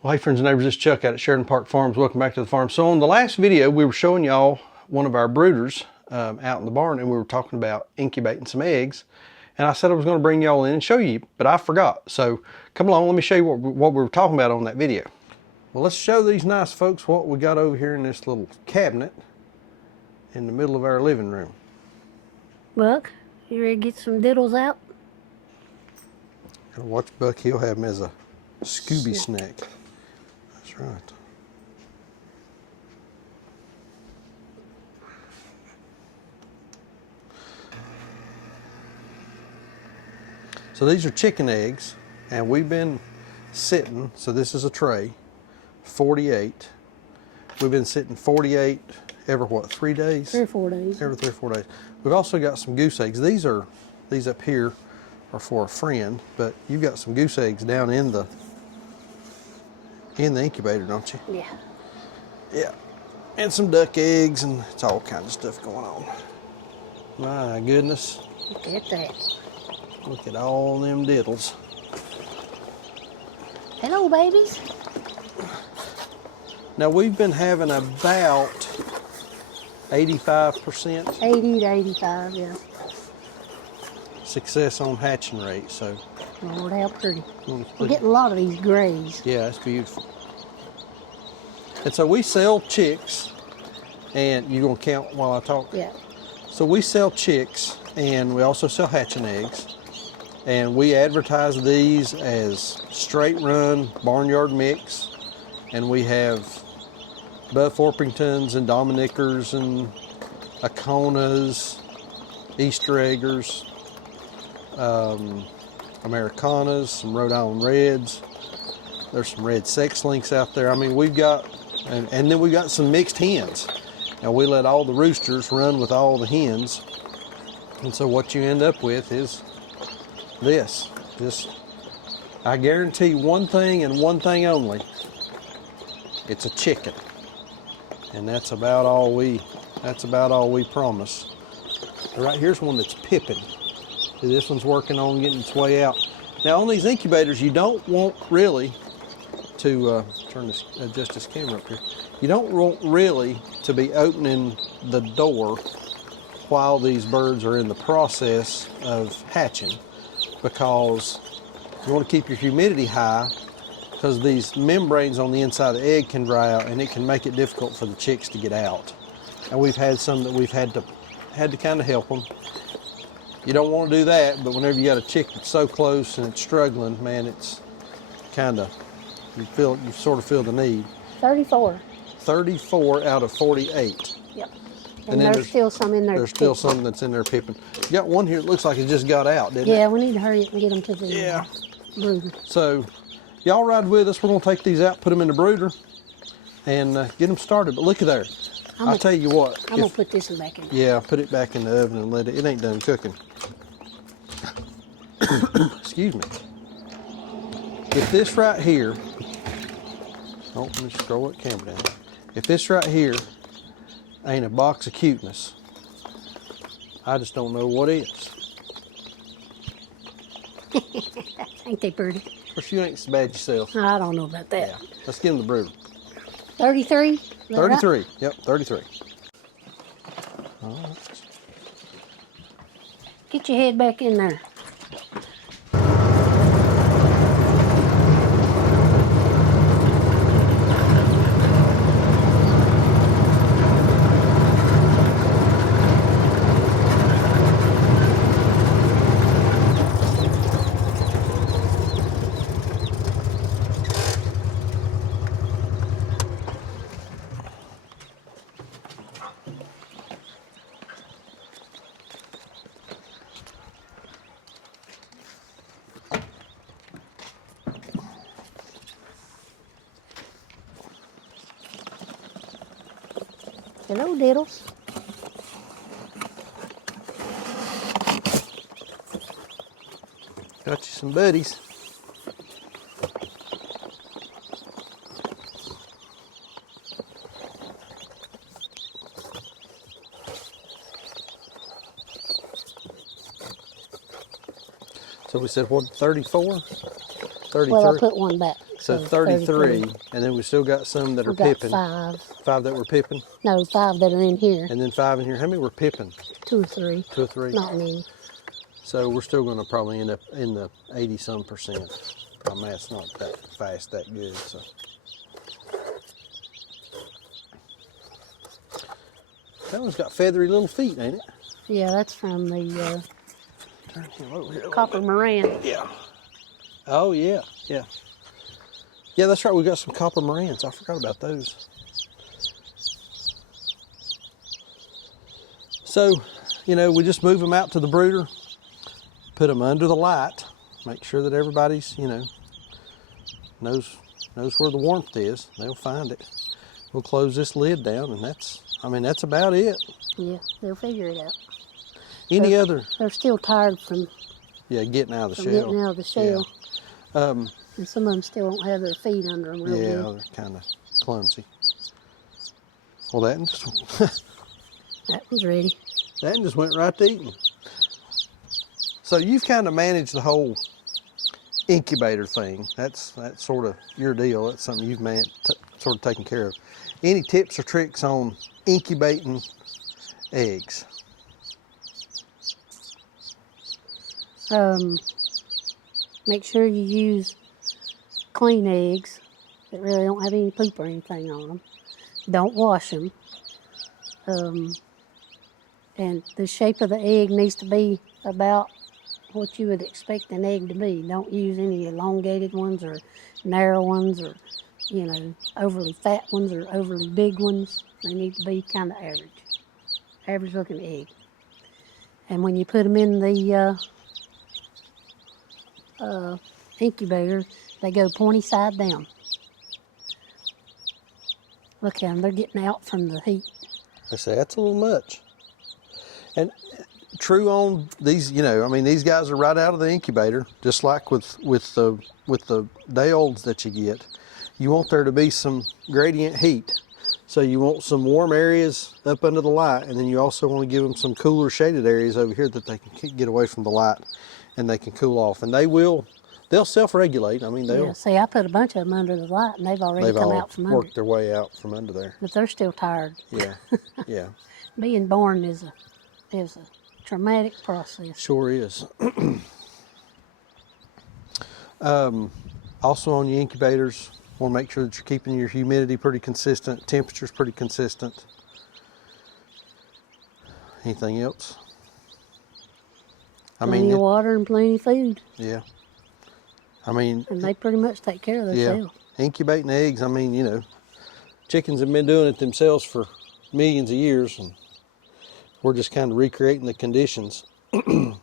Well, hey friends and neighbors, this is Chuck out at Sheridan Park Farms. Welcome back to the farm. So on the last video, we were showing y'all one of our brooders out in the barn, and we were talking about incubating some eggs. And I said I was going to bring y'all in and show you, but I forgot. So come along, let me show you what we were talking about on that video. Well, let's show these nice folks what we got over here in this little cabinet in the middle of our living room. Buck, you ready to get some diddles out? Watch Buck, he'll have them as a Scooby snack. That's right. So these are chicken eggs, and we've been sitting, so this is a tray, 48. We've been sitting 48 every what, 3 days? 3 or 4 days. Every 3 or 4 days. We've also got some goose eggs. These up here are for a friend, but you've got some goose eggs down in the incubator, don't you? Yeah. Yeah. And some duck eggs, and it's all kind of stuff going on. My goodness. Look at that. Look at all them diddles. Hello, babies. Now we've been having about 85%. 80 to 85, yeah. Success on hatching rate, so. Lord, how pretty. We're getting a lot of these grays. Yeah, it's beautiful. And so we sell chicks, and you gonna count while I talk? Yeah. So we sell chicks, and we also sell hatching eggs, and we advertise these as straight run barnyard mix, and we have Buff Orpingtons and Dominickers and Aconas, Easter eggers, Americanas, some Rhode Island Reds. There's some red sex links out there. I mean, we've got, and then we've got some mixed hens. Now we let all the roosters run with all the hens. And so what you end up with is this. I guarantee one thing and one thing only. It's a chicken. And that's about all we promise. Right here's one that's pipping. See, this one's working on getting its way out. Now on these incubators, you don't want really to adjust this camera up here. You don't want really to be opening the door while these birds are in the process of hatching, because you want to keep your humidity high, because these membranes on the inside of the egg can dry out, and it can make it difficult for the chicks to get out. And we've had some that we've had to kind of help them. You don't want to do that, but whenever you got a chick that's so close and it's struggling, man, it's kind of, you sort of feel the need. 34. 34 out of 48. Yep. And there's still some in there. There's still some that's in there pipping. You got one here that looks like it just got out, didn't it? Yeah, we need to hurry up and get them to the brooder. So y'all ride with us. We're going to take these out, put them in the brooder, and get them started. But look at there. I'll tell you what. I'm going to put this one back in. Yeah, put it back in the oven and it ain't done cooking. Excuse me. If this right here, oh, let me scroll that camera down. If this right here ain't a box of cuteness, I just don't know what is. Ain't they pretty? Of course, you ain't so bad yourself. I don't know about that. Yeah, let's get them the brooder. 33? 33, right? Yep, 33. All right. Get your head back in there. Hello, diddles. Got you some buddies. So we said what, 34? 33? Well, I put one back. So 33, and then we still got some that are We've got pipping. 5. 5 that were pipping, No, 5 that are in here. and then 5 in here. How many were pipping? 2 or 3. 2 or 3. Not many. So we're still going to probably end up in the 80-some%. My math's not that fast, that good. So that one's got feathery little feet, ain't it? Yeah, that's from the Turn him over here. copper moran. Yeah. Oh yeah, yeah. Yeah, that's right. We got some copper morans. I forgot about those. So, you know, we just move them out to the brooder, put them under the light, make sure that everybody's, you know, knows where the warmth is. They'll find it. We'll close this lid down, and that's about it. Yeah, they'll figure it out. Any other? They're still tired from Getting out of the shell. getting out of the shell. Yeah. And some of them still don't have their feet under them real Yeah, good. they're kind of clumsy. Well, that one just That one's ready. that one just went right to eating. So you've kind of managed the whole incubator thing. That's sort of your deal. That's something you've sort of taken care of. Any tips or tricks on incubating eggs? Make sure you use clean eggs that really don't have any poop or anything on them. Don't wash them. And the shape of the egg needs to be about what you would expect an egg to be. Don't use any elongated ones or narrow ones or, you know, overly fat ones or overly big ones. They need to be kind of average looking egg. And when you put them in the incubator, they go pointy side down. Look at them, they're getting out from the heat. I say that's a little much. And true on these, you know, I mean, these guys are right out of the incubator, just like with the day olds that you get. You want there to be some gradient heat. So you want some warm areas up under the light, and then you also want to give them some cooler shaded areas over here that they can get away from the light and they can cool off. And they'll self-regulate. I mean, Yeah, see, I put a bunch of them under the light, and they've already come out from under. Worked their way out from under there. But they're still tired. Yeah, yeah. Being born is a traumatic process. Sure is. Also on your incubators, want to make sure that you're keeping your humidity pretty consistent, temperature's pretty consistent. Anything else? Plenty of water and plenty of food. Yeah. I mean, and they pretty much take care of themselves. Yeah. Incubating eggs, I mean, you know, chickens have been doing it themselves for millions of years, and we're just kind of recreating the conditions in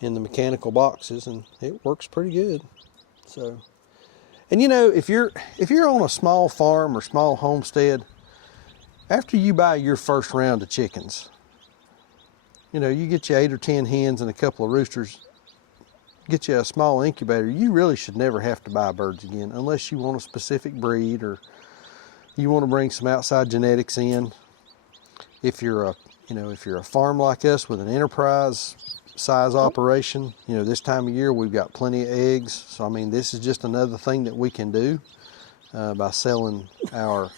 the mechanical boxes, and it works pretty good. So, and you know, if you're on a small farm or small homestead, after you buy your first round of chickens, you know, you get you 8 or 10 hens and a couple of roosters, get you a small incubator, you really should never have to buy birds again unless you want a specific breed or you want to bring some outside genetics in. If you're a farm like us with an enterprise size operation, you know, this time of year we've got plenty of eggs. So I mean, this is just another thing that we can do by selling our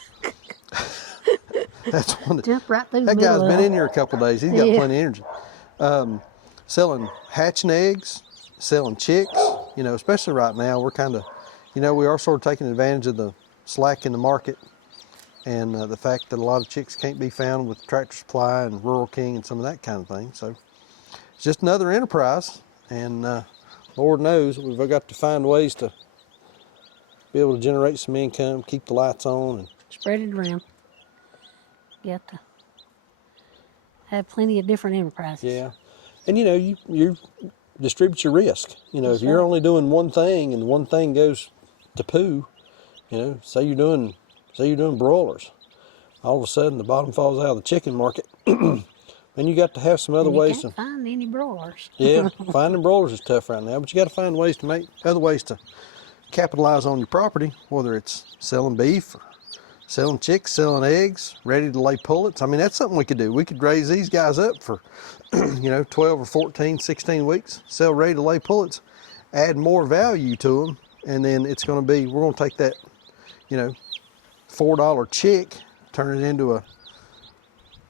that's one Jump right through that the guy's middle been of in here a couple of days. He's got plenty of energy. Selling hatching eggs, selling chicks, you know, especially right now, we're kind of, you know, we are sort of taking advantage of the slack in the market and the fact that a lot of chicks can't be found with Tractor Supply and Rural King and some of that kind of thing. So it's just another enterprise, and Lord knows we've got to find ways to be able to generate some income, keep the lights on, and spread it around. You have to have plenty of different enterprises. yeah. And you know, you distribute your risk. You know, if you're only doing one thing and one thing goes to poo, you know, say you're doing broilers, all of a sudden the bottom falls out of the chicken market, and you got to have some other ways to find any broilers. Yeah, finding broilers is tough right now, but you got to find ways to make other ways to capitalize on your property, whether it's selling beef or selling chicks, selling eggs, ready to lay pullets. I mean, that's something we could do. We could raise these guys up for, 12 or 14, 16 weeks, sell ready to lay pullets, add more value to them, and then it's going to be, we're going to take that, you know, $4 chick, turn it into a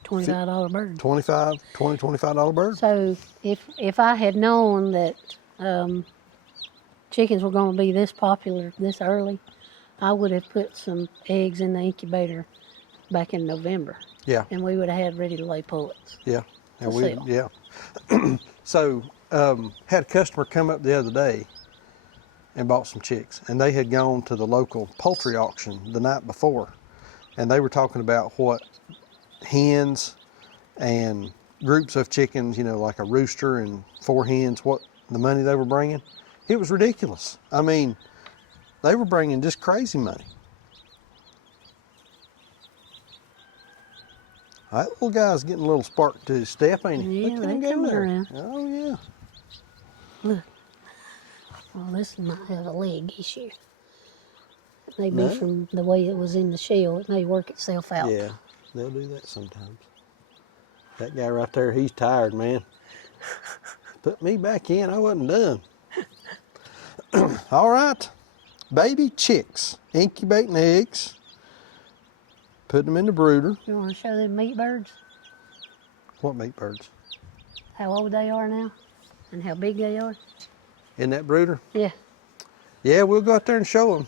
$25 bird. $25 bird. So if I had known that chickens were going to be this popular this early, I would have put some eggs in the incubator back in November. Yeah. And we would have had ready to lay pullets. Yeah. And To we, sell. yeah. So, had a customer come up the other day and bought some chicks, and they had gone to the local poultry auction the night before, and they were talking about what hens and groups of chickens, you know, like a rooster and 4 hens, what the money they were bringing. It was ridiculous. I mean, they were bringing just crazy money. That little guy's getting a little spark to his step, ain't he? Yeah, Look at him they go coming there. around. Oh, yeah. Look. Well, this might have a leg issue. It may No. be from the way it was in the shell. It may work itself out. Yeah, they'll do that sometimes. That guy right there, he's tired, man. Put me back in, I wasn't done. All right, baby chicks, incubating eggs, putting them in the brooder. You want to show them meat birds? What meat birds? How old they are now? And how big they are? In that brooder? Yeah. Yeah, we'll go out there and show them.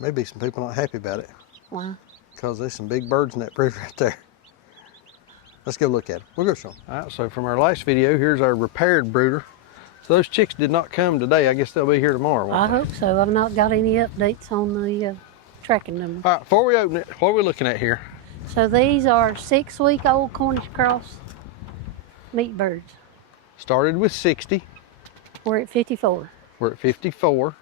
Maybe some people not happy about it, Why? because there's some big birds in that brooder right there. Let's go look at them. We'll go show them. All right, so from our last video, here's our repaired brooder. So those chicks did not come today. I guess they'll be here tomorrow. I Won't they? hope so. I've not got any updates on the tracking number. All right, before we open it, what are we looking at here? So these are 6-week-old Cornish cross meat birds. Started with 60. We're at 54. We're at 54.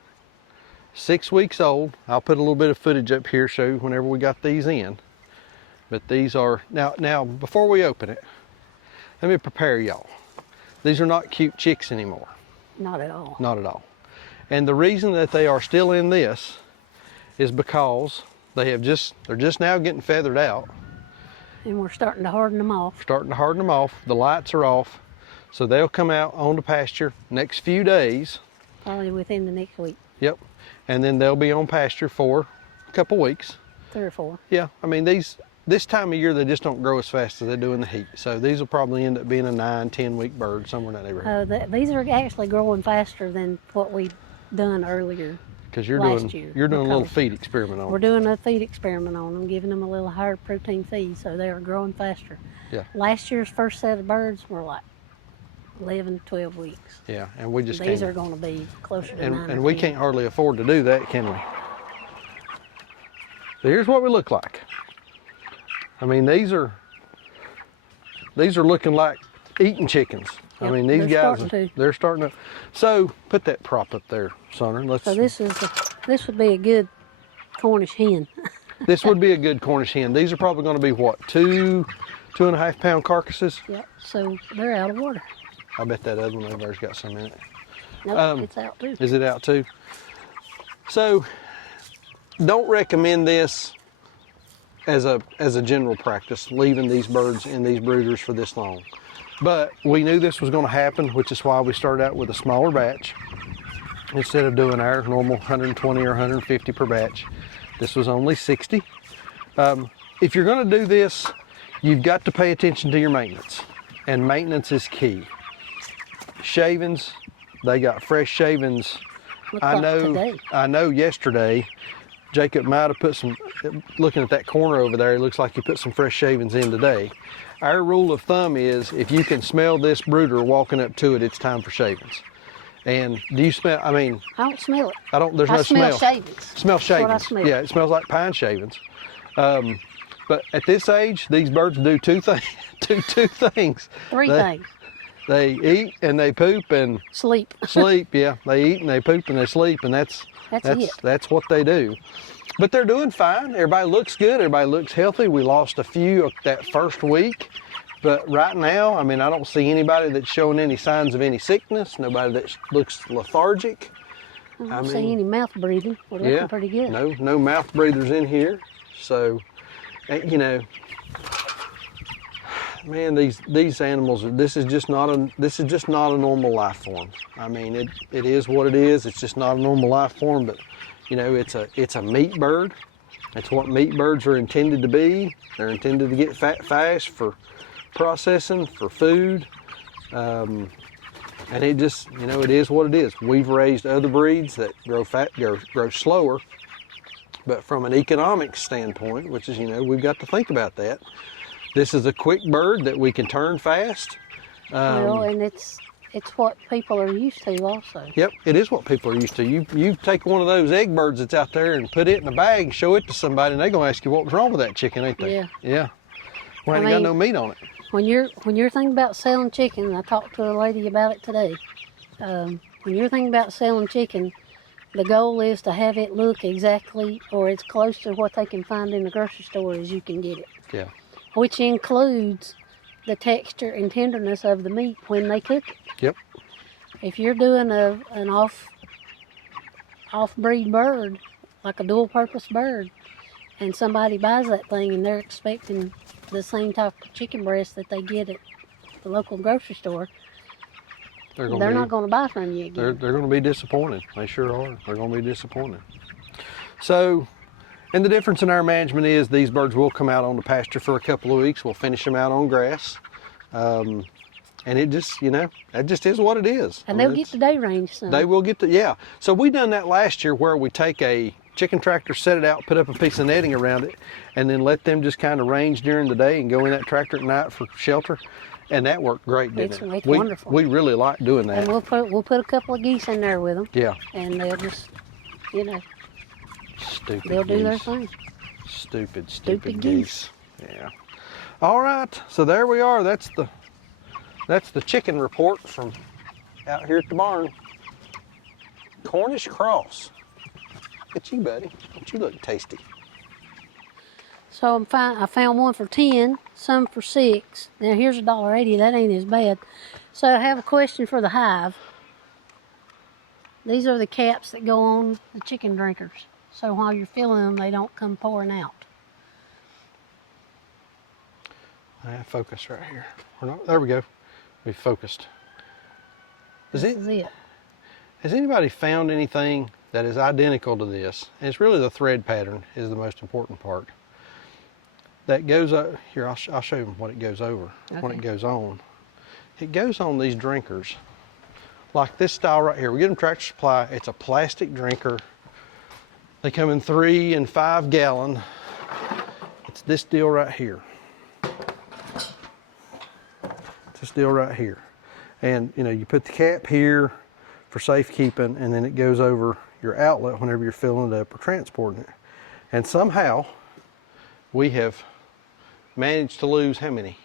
6 weeks old. I'll put a little bit of footage up here, show you whenever we got these in. But these are, now before we open it, let me prepare y'all. These are not cute chicks anymore. Not at all. Not at all. And the reason that they are still in this is because they're just now getting feathered out. And we're starting to harden them off. Starting to harden them off. The lights are off. So they'll come out onto pasture next few days. Probably within the next week. Yep. And then they'll be on pasture for a couple weeks. 3 or 4. Yeah, I mean, this time of year, they just don't grow as fast as they do in the heat. So these will probably end up being a 9-10 week bird, somewhere in that neighborhood. These are actually growing faster than what we've done earlier. Because you're last doing year, a little because feed experiment on We're them. doing a feed experiment on them, giving them a little higher protein feed, so they are growing faster. Yeah. Last year's first set of birds were like 11, 12 weeks. Yeah, and we just These can't. are going to be closer to 9 And or we 10. can't hardly afford to do that, can we? So here's what we look like. I mean, these are looking like eating chickens. I Yep, mean, these they're guys, starting to. they're starting to. So put that prop up there, Sonner. Let's. So this would be a good Cornish hen. This would be a good Cornish hen. These are probably going to be what, 2.5 pound carcasses? Yep. So they're out of water. I bet that other one over there's got some in it. Nope, it's out too. Is it out too? So, don't recommend this as a general practice, leaving these birds in these brooders for this long. But we knew this was going to happen, which is why we started out with a smaller batch instead of doing our normal 120 or 150 per batch. This was only 60. If you're going to do this, you've got to pay attention to your maintenance, and maintenance is key. Shavings, they got fresh shavings. Looked like today. I know yesterday Jacob might have put some, looking at that corner over there, it looks like he put some fresh shavings in today. Our rule of thumb is if you can smell this brooder walking up to it, it's time for shavings. And do you smell, I mean, I don't smell it. there's no smell. Shavings. Smell That's what I shavings. smell. Yeah, it smells like pine shavings. But at this age, these birds do two things. two things. Three things. They eat and they poop and Sleep. sleep. Yeah, they eat and they poop and they sleep, and that's it. That's what they do. But they're doing fine. Everybody looks good. Everybody looks healthy. We lost a few that first week, but right now, I mean, I don't see anybody that's showing any signs of any sickness. Nobody that looks lethargic. I don't see any mouth breathing. We're looking pretty good. No mouth breathers in here. So, you know, Man, these animals, this is just not a normal life form. I mean, it is what it is. It's just not a normal life form, but you know, it's a meat bird. It's what meat birds are intended to be. They're intended to get fat fast for processing, for food. And it just, you know, it is what it is. We've raised other breeds that grow slower, but from an economic standpoint, which is, you know, we've got to think about that. This is a quick bird that we can turn fast. Well, and it's what people are used to also. Yep, it is what people are used to. You take one of those egg birds that's out there and put it in a bag, show it to somebody, and they're gonna ask you what was wrong with that chicken, ain't they? Yeah. Yeah. Well, it ain't got no meat on it. When you're thinking about selling chicken, I talked to a lady about it today. When you're thinking about selling chicken, the goal is to have it look exactly or as close to what they can find in the grocery store as you can get it. Yeah. Which includes the texture and tenderness of the meat when they cook it. Yep. If you're doing an off-breed bird, like a dual-purpose bird, and somebody buys that thing and they're expecting the same type of chicken breast that they get at the local grocery store, they're not going to buy from you again. They're going to be disappointed. They sure are. They're going to be disappointed. So, and the difference in our management is these birds will come out on the pasture for a couple of weeks. We'll finish them out on grass. And it just, you know, that just is what it is. And they'll get to day range soon. They will get to, yeah. So we done that last year where we take a chicken tractor, set it out, put up a piece of netting around it, and then let them just kind of range during the day and go in that tractor at night for shelter. And that worked great, didn't it? It's wonderful. We really like doing that. And we'll put a couple of geese in there with them. Yeah. And they'll just, you know, Stupid they'll geese. do their thing. Stupid geese. Yeah. All right. So there we are. That's the chicken report from out here at the barn. Cornish cross. Look at you, buddy. Don't you look tasty? So I found one for 10, some for 6. Now here's $1.80. That ain't as bad. So I have a question for the hive. These are the caps that go on the chicken drinkers. So while you're filling them, they don't come pouring out. Focus right here. There we go. We focused. This is it. Has anybody found anything that is identical to this? And it's really the thread pattern is the most important part. That goes up here. I'll show you what it goes over. Okay. When it goes on. It goes on these drinkers, like this style right here. We get them Tractor Supply. It's a plastic drinker. They come in 3 and 5 gallon. It's this deal right here. It's this deal right here. And you know, you put the cap here for safekeeping, and then it goes over your outlet whenever you're filling it up or transporting it. And somehow we have managed to lose how many?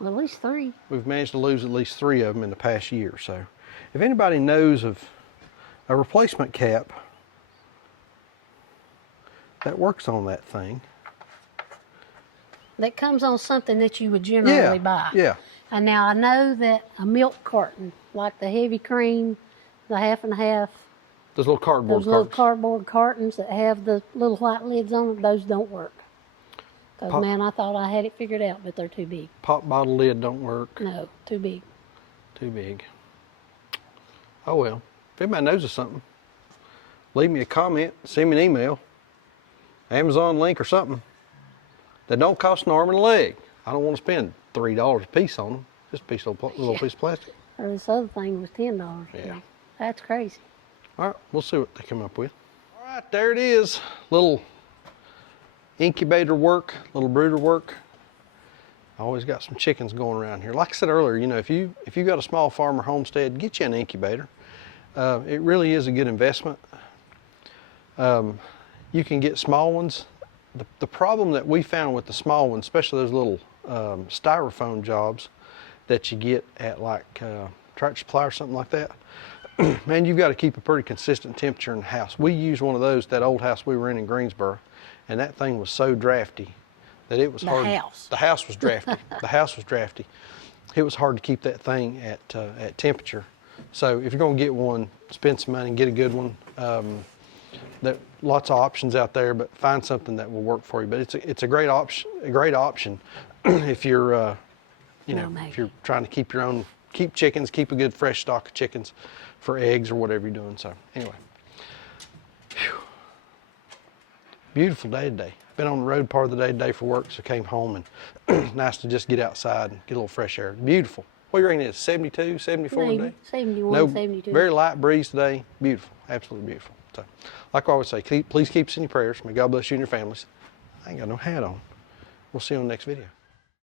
Well, at least 3. We've managed to lose at least 3 of them in the past year. So if anybody knows of a replacement cap that works on that thing. That comes on something that you would generally buy. Yeah. And now I know that a milk carton, like the heavy cream, the half and half, Those little cardboard little cardboard cartons that have the little white lids on them, those don't work. Because, man, I thought I had it figured out, but they're too big. Pop bottle lid don't work. No, too big. Too big. Oh well. If anybody knows of something, leave me a comment, send me an email, Amazon link or something that don't cost an arm and a leg. I don't want to spend $3 a piece on them. Just a little piece of plastic. Or this other thing was $10. Yeah. That's crazy. All right, we'll see what they come up with. All right, there it is. Little incubator work, little brooder work. I always got some chickens going around here. Like I said earlier, you know, if you got a small farm or homestead, get you an incubator. It really is a good investment. You can get small ones. The problem that we found with the small ones, especially those little styrofoam jobs that you get at like Tractor Supply or something like that, man, you've got to keep a pretty consistent temperature in the house. We used one of those, that old house we were in Greensboro, and that thing was so drafty that it was hard. The house was drafty. The house was drafty. It was hard to keep that thing at temperature. So if you're going to get one, spend some money and get a good one. There lots of options out there, but find something that will work for you. But it's a great option. A great option if you're you know, No, Maggie. if you're trying to keep keep chickens, keep a good fresh stock of chickens for eggs or whatever you're doing. So anyway, whew. Beautiful day today. Been on the road part of the day today for work, so came home and nice to just get outside and get a little fresh air. Beautiful. What do you reckon it is? 72, 74 Maybe today? 71, No, 72. very light breeze today. Beautiful, absolutely beautiful. So, like I always say, please keep us in your prayers. May God bless you and your families. I ain't got no hat on. We'll see you on the next video.